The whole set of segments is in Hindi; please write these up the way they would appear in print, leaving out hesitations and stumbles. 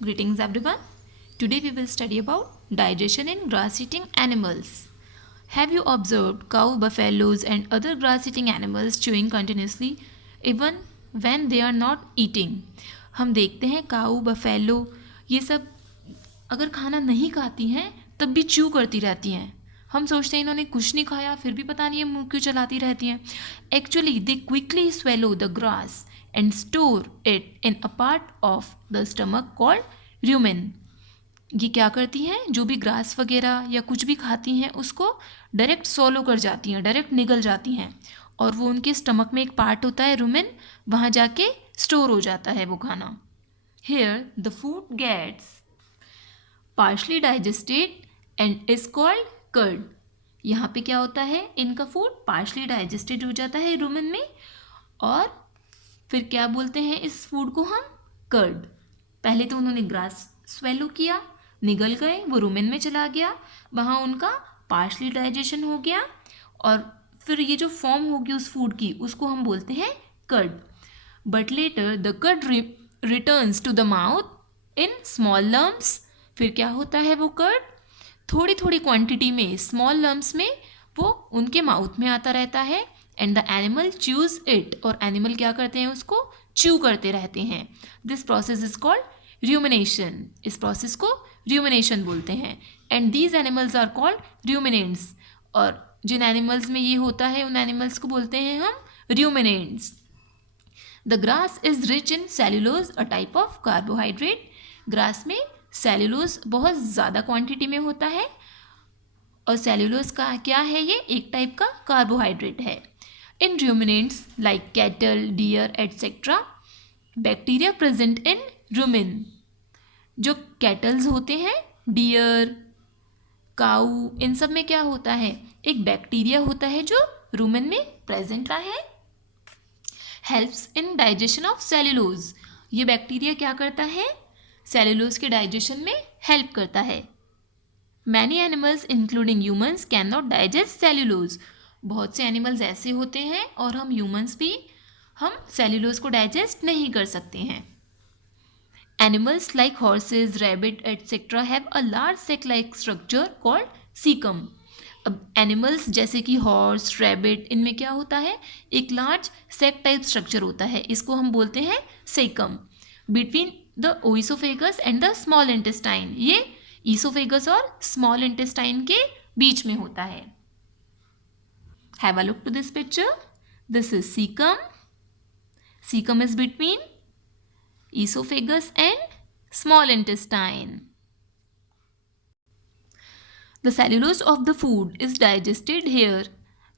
Greetings everyone. Today we will study about digestion in grass-eating animals. Have you observed cow, buffaloes and other grass-eating animals chewing continuously even when they are not eating? हम देखते हैं काऊ, बफेलो ये सब अगर खाना नहीं खाती हैं तब भी च्यू करती रहती हैं. हम सोचते हैं इन्होंने कुछ नहीं खाया फिर भी पता नहीं है मुंह क्यों चलाती रहती हैं. Actually they quickly swallow the grass and store it in a part of the stomach called rumen. ये क्या करती हैं, जो भी ग्रास वगैरह या कुछ भी खाती हैं उसको डायरेक्ट सोलो कर जाती हैं, डायरेक्ट निगल जाती हैं और वो उनके स्टमक में एक पार्ट होता है रूमेन, वहाँ जाके स्टोर हो जाता है वो खाना. Here the food gets partially digested and is called curd. यहाँ पे क्या होता है, इनका फूड पार्शली डाइजेस्टेड हो जाता है रूमेन में और फिर क्या बोलते हैं इस फूड को हम, कर्ड. पहले तो उन्होंने ग्रास स्वेलो किया, निगल गए, वो रूमेन में चला गया, वहाँ उनका पार्शली डाइजेशन हो गया और फिर ये जो फॉर्म होगी उस फूड की उसको हम बोलते हैं curd. But later the curd returns to the mouth in small lumps. फिर क्या होता है, वो कर्ड थोड़ी थोड़ी क्वांटिटी में स्मॉल लम्प्स में वो उनके माउथ में आता रहता है and the animal chews it. और एनिमल क्या करते हैं, उसको च्यू करते रहते हैं. This process is called rumination. इस प्रोसेस को र्यूमिनेशन बोलते हैं and these animals are called ruminants. और जिन एनिमल्स में ये होता है उन एनिमल्स को बोलते हैं हम ruminants. The grass is rich in cellulose a type of carbohydrate. Grass में सेल्यूलोज बहुत ज़्यादा क्वांटिटी में होता है और सेल्यूलोज का क्या है, ये एक टाइप का कार्बोहाइड्रेट है. In ruminants like cattle, deer etcetera bacteria present in rumen. जो कैटल्स होते हैं, डियर, काऊ, इन सब में क्या होता है, एक बैक्टीरिया होता है जो रूमिन में प्रेजेंट रहा है. Helps in digestion of cellulose. ये बैक्टीरिया क्या करता है, सेल्यूलोज के डाइजेशन में हेल्प करता है. Many animals including humans can not digest cellulose. बहुत से एनिमल्स ऐसे होते हैं और हम ह्यूमन्स भी, हम सेल्यूलोज को डाइजेस्ट नहीं कर सकते हैं. Animals like horses, rabbit etcetera have a large sac like structure called caecum. अब एनिमल्स जैसे कि हॉर्स, रैबिट, इनमें क्या होता है, एक लार्ज सेक टाइप स्ट्रक्चर होता है, इसको हम बोलते हैं caecum. Between the oesophagus and the small intestine. ये ईसोफेगस और स्मॉल इंटेस्टाइन के बीच में होता है. Have a look to this picture. This is caecum. Caecum is between esophagus and small intestine. The cellulose of the food is digested here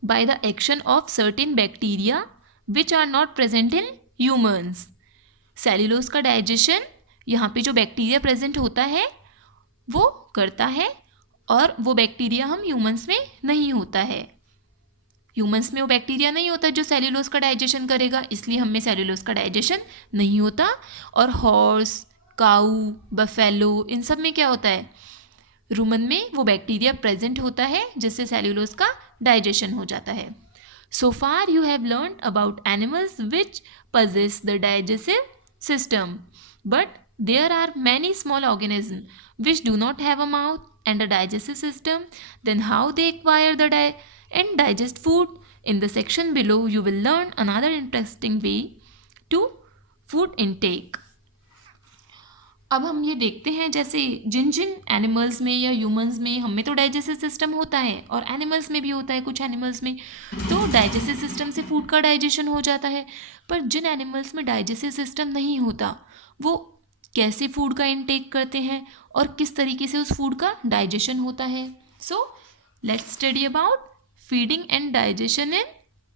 by the action of certain bacteria which are not present in humans. Cellulose का डाइजेशन यहाँ पे जो बैक्टीरिया प्रेजेंट होता है वो करता है और वो बैक्टीरिया हम ह्यूमंस में नहीं होता है. ह्यूमंस में वो बैक्टीरिया नहीं होता जो सेल्यूलोज का डाइजेशन करेगा, इसलिए हम में सेल्यूलोज का डाइजेशन नहीं होता. और हॉर्स, काऊ, बफेलो, इन सब में क्या होता है, रूमन में वो बैक्टीरिया प्रेजेंट होता है जिससे सेल्यूलोज का डाइजेशन हो जाता है. So far you have learn about animals which possess the digestive system, but there are many small organisms which do not have a mouth and a digestive system. Then how they acquire the and digest food? In the section below you will learn another interesting way to food intake. अब हम ये देखते हैं जैसे जिन जिन एनिमल्स में या ह्यूमंस में हम में तो डाइजेस्टिव सिस्टम होता है और एनिमल्स में भी होता है, कुछ एनिमल्स में तो डाइजेस्टिव सिस्टम से फूड का डाइजेशन हो जाता है. पर जिन एनिमल्स में डाइजेस्टिव सिस्टम नहीं होता वो कैसे फूड का इनटेक करते हैं और किस तरीके से उस फूड का डाइजेशन होता है. So let's study about feeding and digestion in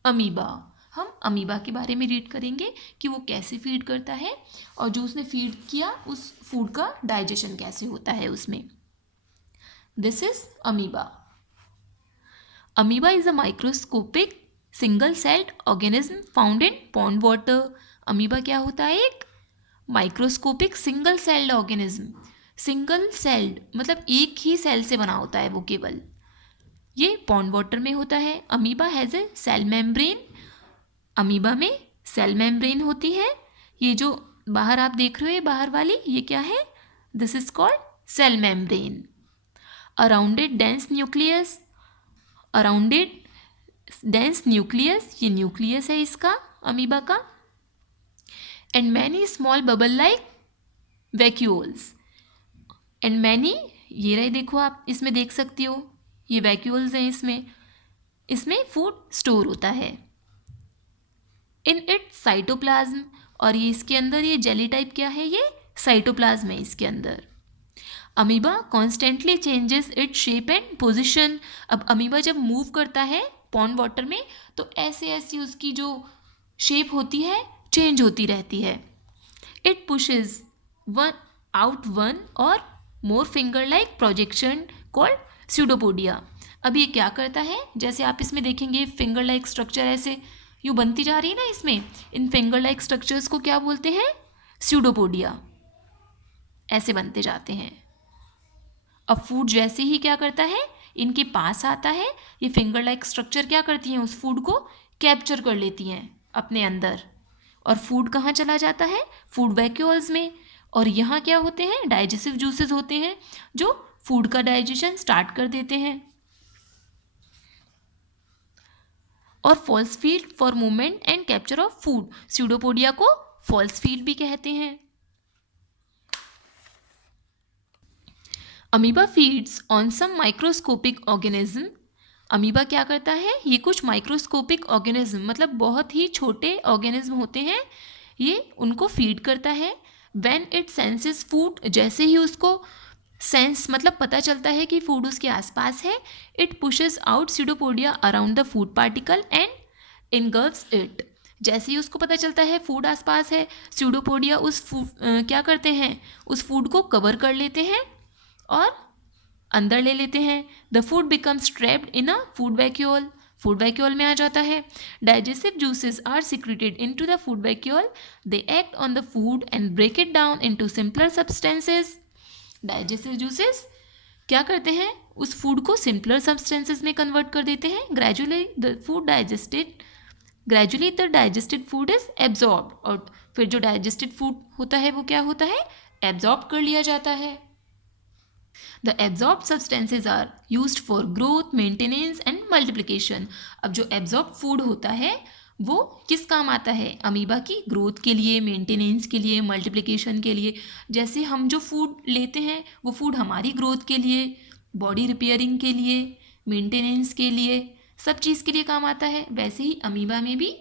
amoeba. हम अमीबा के बारे में रीड करेंगे कि वो कैसे फीड करता है और जो उसने फीड किया उस फूड का डाइजेशन कैसे होता है उसमें. This is amoeba. Amoeba is a microscopic single celled organism found in pond water. Amoeba क्या होता है, एक microscopic single celled organism. Single celled मतलब एक ही सेल से बना होता है वो केवल. ये पॉन्ड वाटर में होता है. Amoeba has a cell membrane. Amoeba में सेल मेम्ब्रेन होती है. ये जो बाहर आप देख रहे हो ये बाहर वाली, ये क्या है, This is called cell membrane. Around it dense nucleus, ये न्यूक्लियस है इसका अमीबा का. And many small bubble like vacuoles. And many, ये रहे देखो आप इसमें देख सकती हो, ये वैक्यूल्स हैं इसमें फूड स्टोर होता है. इन इट साइटोप्लाज्म, और ये इसके अंदर ये जेली टाइप क्या है, ये साइटोप्लाज्म है इसके अंदर. Amoeba constantly changes it shape and position. अब अमीबा जब मूव करता है पॉन्ड वाटर में तो ऐसे ऐसी उसकी जो शेप होती है चेंज होती रहती है. It pushes one or more finger like projection called pseudopodia. अब ये क्या करता है, जैसे आप इसमें देखेंगे फिंगर लाइक स्ट्रक्चर ऐसे यूँ बनती जा रही है ना इसमें, इन फिंगर लाइक स्ट्रक्चर्स को क्या बोलते हैं, स्यूडोपोडिया. ऐसे बनते जाते हैं. अब फूड जैसे ही क्या करता है, इनके पास आता है, ये फिंगर लाइक स्ट्रक्चर क्या करती हैं, उस फूड को कैप्चर कर लेती हैं अपने अंदर. और फूड कहाँ चला जाता है, फूड वैक्यूल्स में. और यहाँ क्या होते हैं, डाइजेस्टिव जूसेस होते हैं जो फूड का डाइजेशन स्टार्ट कर देते हैं. और false field for movement and capture of food. Pseudopodia को फॉल्स फील्ड भी कहते हैं. Amoeba feeds on some microscopic organism. Amoeba क्या करता है, ये कुछ माइक्रोस्कोपिक ऑर्गेनिज्म मतलब बहुत ही छोटे ऑर्गेनिज्म होते हैं, ये उनको फीड करता है. व्हेन इट सेंसेस फूड, जैसे ही उसको सेंस मतलब पता चलता है कि फूड उसके आसपास है, it pushes out pseudopodia around the food particle and engulfs it. जैसे ही उसको पता चलता है फूड आसपास है, स्यूडोपोडिया उस क्या करते हैं, उस फूड को कवर कर लेते हैं और अंदर ले लेते हैं. The food becomes trapped in a food vacuole. Food vacuole में आ जाता है. Digestive juices are secreted into the food vacuole. They act on the food and break it down into simpler substances. Digestive juices क्या करते हैं, उस फूड को सिंपलर सब्सटेंसेस में कन्वर्ट कर देते हैं. Gradually the digested food is absorb. और फिर जो डाइजेस्टेड फूड होता है वो क्या होता है, एब्जॉर्ब कर लिया जाता है. The absorbed substances are used for growth, maintenance and multiplication. अब जो absorbed food होता है वो किस काम आता है, अमीबा की ग्रोथ के लिए, मेंटेनेंस के लिए, मल्टीप्लिकेशन के लिए. जैसे हम जो फूड लेते हैं वो फूड हमारी ग्रोथ के लिए, बॉडी रिपेयरिंग के लिए, मेंटेनेंस के लिए, सब चीज़ के लिए काम आता है, वैसे ही अमीबा में भी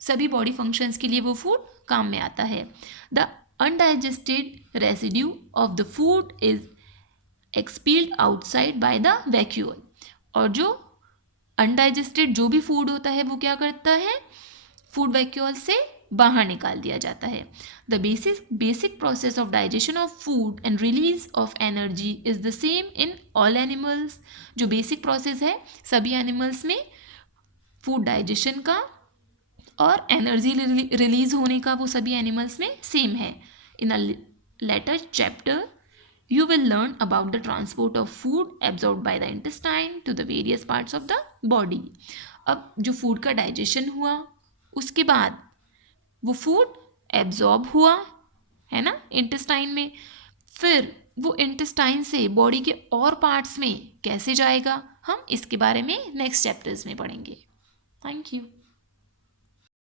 सभी बॉडी फंक्शंस के लिए वो फूड काम में आता है. The undigested residue of the food is expelled outside by the vacuole. और जो अनडाइजेस्टेड जो भी फूड होता है वो क्या करता है, फूड वैक्यूल से बाहर निकाल दिया जाता है. The basic process of digestion of food and release of energy is the same in all animals. जो बेसिक प्रोसेस है सभी एनिमल्स में फूड डाइजेशन का और एनर्जी रिलीज होने का वो सभी एनिमल्स में सेम है. In a later chapter you will learn about the transport of food absorbed by the intestine to the various parts of the body. अब जो फूड का डाइजेशन हुआ उसके बाद वो फूड एब्जॉर्ब हुआ है ना इंटेस्टाइन में, फिर वो इंटेस्टाइन से बॉडी के और पार्ट्स में कैसे जाएगा, हम इसके बारे में नेक्स्ट चैप्टर्स में पढ़ेंगे. Thank you.